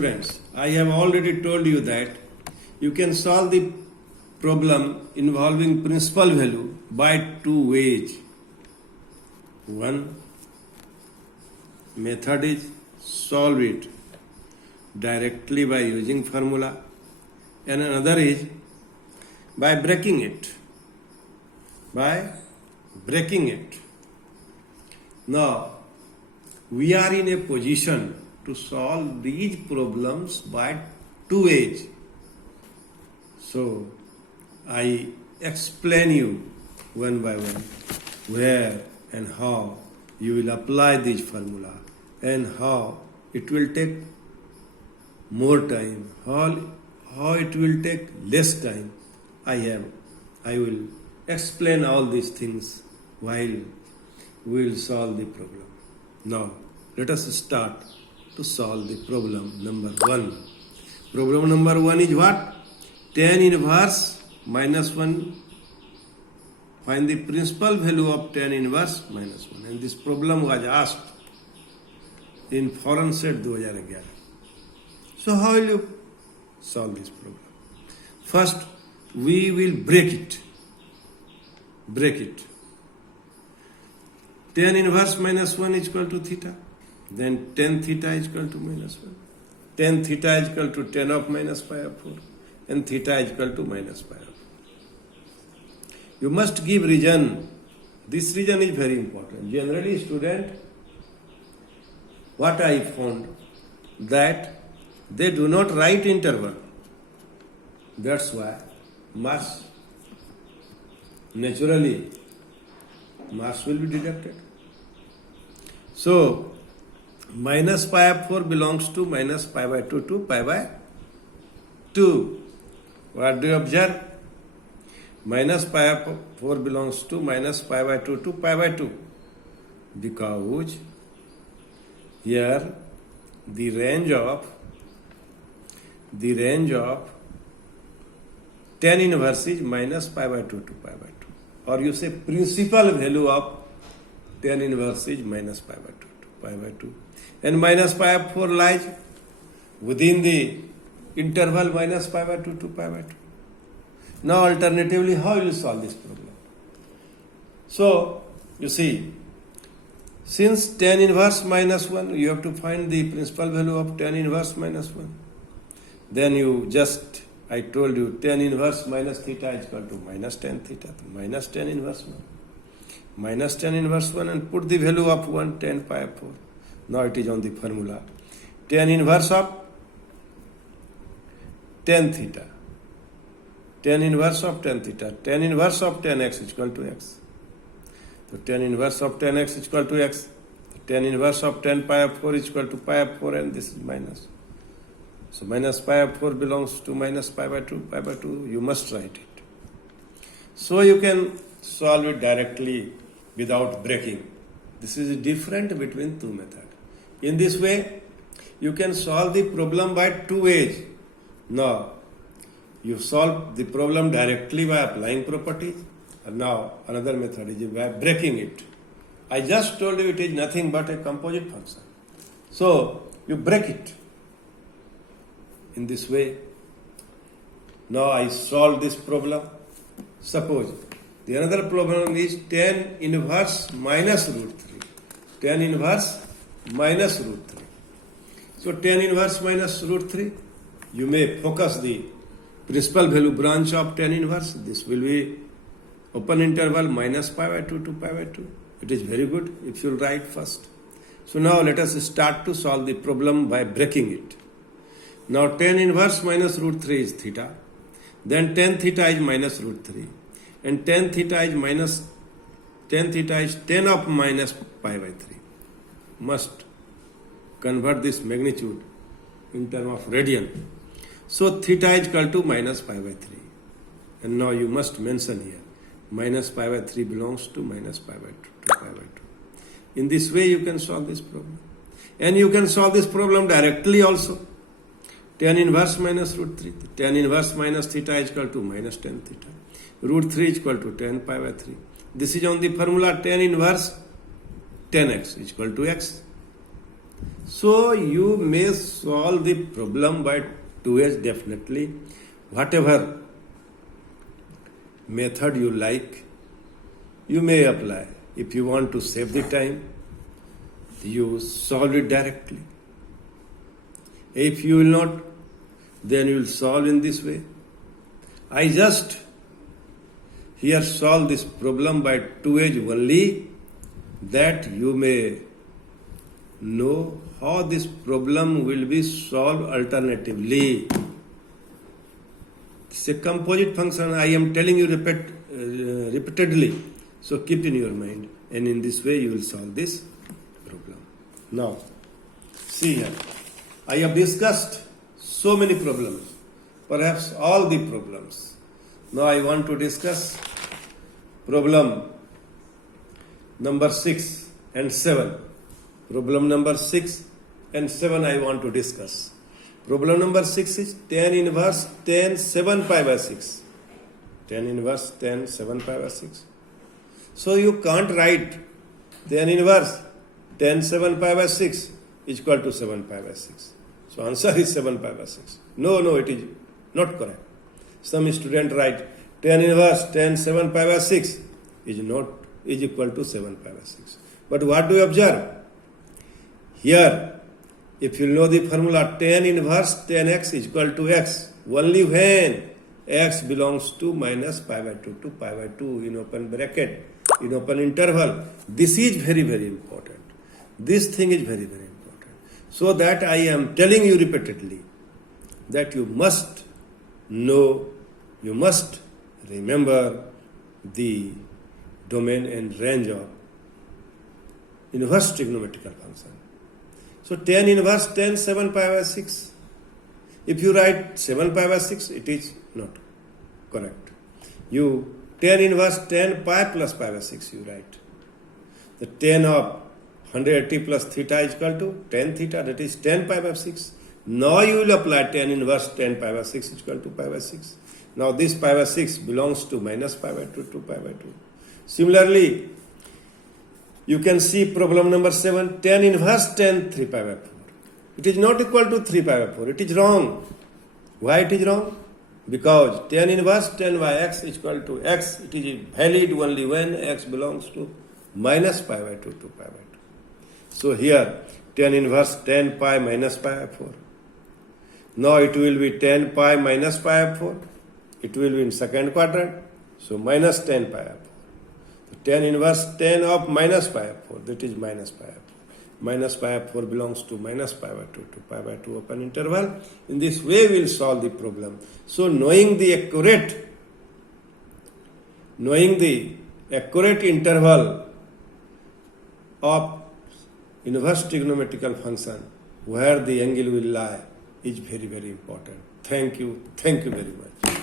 Friends, I have already told you that you can solve the problem involving principal value by two ways. One method is solve it directly by using formula, and another is by breaking it. Now, we are in a position to solve these problems by two ways. So, I explain you one by one where and how you will apply this formula and how it will take more time, how it will take less time. I will explain all these things while we will solve the problem. Now, let us start to solve the problem number 1. Problem number 1 is what? Tan inverse minus 1. Find the principal value of tan inverse minus 1. And this problem was asked in Foreign Set 2011. So how will you solve this problem? First, we will break it. Tan inverse minus 1 is equal to theta. Then tan theta is equal to minus 1. Tan theta is equal to tan of minus pi of 4. And theta is equal to minus pi of 4. You must give region. This region is very important. Generally, student, what I found, that they do not write interval. That's why mass will be deducted. So, minus pi of 4 belongs to minus pi by 2 to pi by 2. What do you observe? Minus pi of 4 belongs to minus pi by 2 to pi by 2. Because here the range of tan inverse is minus pi by 2 to pi by 2. Or you say principal value of tan inverse is minus pi by 2 to pi by 2. And minus pi of 4 lies within the interval minus pi by 2 to pi by 2. Now alternatively, how will you solve this problem? So, you see, since tan inverse minus 1, you have to find the principal value of tan inverse minus 1. Then I told you tan inverse minus theta is equal to minus tan theta. Minus tan inverse 1. Minus tan inverse 1 and put the value of 1, tan pi of 4. Now it is on the formula. Tan inverse of tan theta. Tan inverse of tan theta. Tan inverse of tan x is equal to x. So tan inverse of tan x is equal to x. Tan inverse of tan pi of 4 is equal to pi of 4, and this is minus. So minus pi of 4 belongs to minus pi by 2. Pi by 2, you must write it. So you can solve it directly without breaking. This is different between two methods. In this way, you can solve the problem by two ways. Now, you solve the problem directly by applying properties. And now, another method is by breaking it. I just told you it is nothing but a composite function. So, you break it. In this way, now I solve this problem. Suppose the another problem is tan inverse minus root 3. Tan inverse minus root 3. So tan inverse minus root 3, you may focus the principal value branch of tan inverse. This will be open interval minus pi by 2 to pi by 2. It is very good if you write first. So now let us start to solve the problem by breaking it. Now tan inverse minus root 3 is theta. Then tan theta is minus root 3. And tan theta is tan of minus pi by 3. Must convert this magnitude in terms of radian. So theta is equal to minus pi by 3. And now you must mention here, minus pi by 3 belongs to minus pi by 2 to pi by 2. In this way you can solve this problem. And you can solve this problem directly also. Tan inverse minus root 3. Tan inverse minus theta is equal to minus tan theta. Root 3 is equal to tan pi by 3. This is on the formula tan inverse tan x is equal to x. So you may solve the problem by 2h definitely. Whatever method you like, you may apply. If you want to save the time, you solve it directly. If you will not, then you will solve in this way. I just here solve this problem by 2h only, that you may know how this problem will be solved alternatively. It's a composite function. I am telling you repeatedly. So keep in your mind, and in this way you will solve this problem. Now, see here. I have discussed so many problems, perhaps all the problems. Now I want to discuss problem number 6 and 7. Problem number 6 and 7 I want to discuss. Problem number 6 is tan inverse tan 7 pi by 6. Tan inverse tan 7 pi by 6. So you can't write tan inverse tan 7 pi by 6 is equal to 7 pi by 6. So answer is 7 pi by 6. No, it is not correct. Some student write tan inverse tan 7 pi by 6 is equal to 7 pi by 6. But what do you observe? Here, if you know the formula tan inverse tan x is equal to x, only when x belongs to minus pi by 2 to pi by 2 in open bracket, in open interval. This is very, very important. This thing is very, very important. So that I am telling you repeatedly that you must know, you must remember the domain and range of inverse trigonometrical function. So tan inverse tan 7 pi by 6. If you write 7 pi by 6, it is not correct. You tan inverse tan pi plus pi by 6 you write. The tan of 180 plus theta is equal to tan theta, that is tan pi by 6. Now you will apply tan inverse tan pi by 6 is equal to pi by 6. Now this pi by 6 belongs to minus pi by 2 to pi by 2. Similarly, you can see problem number 7, tan inverse tan 3 pi by 4. It is not equal to 3 pi by 4. It is wrong. Why it is wrong? Because tan inverse tan by x is equal to x. It is valid only when x belongs to minus pi by 2 to pi by 2. So here, tan inverse tan pi minus pi by 4. Now it will be tan pi minus pi by 4. It will be in second quadrant. So minus tan pi by 4. Tan inverse tan of minus pi by 4, that is minus pi by 4. Minus pi by 4 belongs to minus pi by 2 to pi by 2 open interval. In this way we will solve the problem. So knowing the accurate interval of inverse trigonometrical function where the angle will lie is very, very important. Thank you very much.